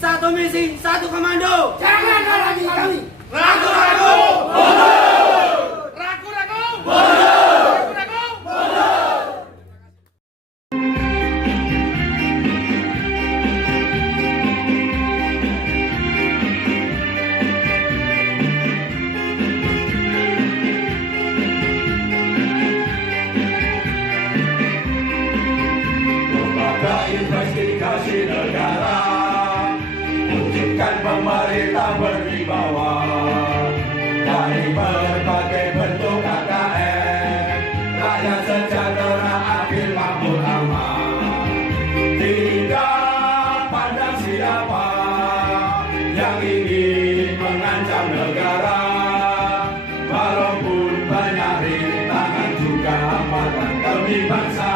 satu misi, satu komando. Jangan halangi kami. Ragu-ragu, mundur. Ragu-ragu, mundur. Ragu-ragu, mundur. Lembaga investigasi negara wujudkan pemerintah berwibawa dari berbagai bentuk KKN, rakyat sejahtera, adil, makmur, aman. Tidak pandang siapa yang ingin mengancam negara, walaupun banyak rintangan juga hambatan demi bangsa.